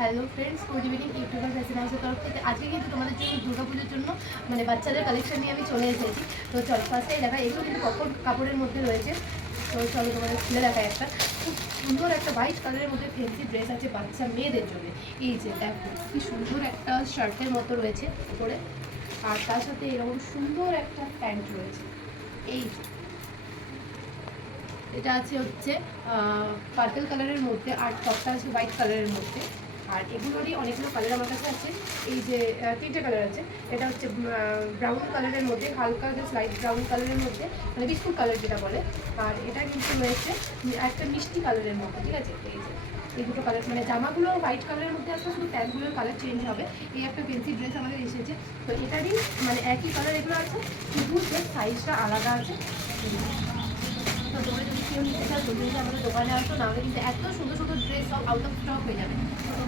Hello friends, good evening. YouTuber fashion হাউসের তরফ থেকে আজকে কিন্তু তোমাদের জন্য দুর্গাপুজোর জন্য মানে বাচ্চাদের কালেকশন নিয়ে আমি চলে এসেছি। তো চলো ফার্স্টেই দেখা, এগুলো কিন্তু কাপড়ের মধ্যে রয়েছে। তো চলো তোমাদের খুলে দেখায় একটা খুব সুন্দর একটা হোয়াইট কালারের মধ্যে ফেন্সি ড্রেস আছে বাচ্চা মেয়েদের জন্য। এই যে দেখো কি সুন্দর একটা শার্টের মতো রয়েছে উপরে, আর তার সাথে এরকম সুন্দর একটা প্যান্ট রয়েছে। এই যে এটা আছে হচ্ছে পার্পল কালারের মধ্যে, আর টপটা আছে হোয়াইট কালারের মধ্যে। আর এগুলোরই অনেকগুলো কালার আমার কাছে আছে। এই যে তিনটে কালার আছে। এটা হচ্ছে ব্রাউন কালারের মধ্যে, হালকা জাস্ট লাইট ব্রাউন কালারের মধ্যে, মানে বিস্কুট কালার যেটা বলে। আর এটা কিন্তু রয়েছে একটা মিষ্টি কালারের মধ্যে, ঠিক আছে। এই যে এই দুটো কালার, মানে জামাগুলো হোয়াইট কালারের মধ্যে আসলে শুধু প্যান্টগুলোর কালার চেঞ্জ হবে। এই একটা ফেন্সি ড্রেস আমাদের এসেছে। তো এটারই মানে একই কালার এগুলো আছে, শুধু যে সাইজটা আলাদা আছে। তো তোমরা যদি কেউ নিতে চাও জলদি আমাদের দোকানে আসো, না হলে কিন্তু এত সুন্দর সুন্দর ড্রেস সব আউট অফ স্টক হয়ে যাবে। তো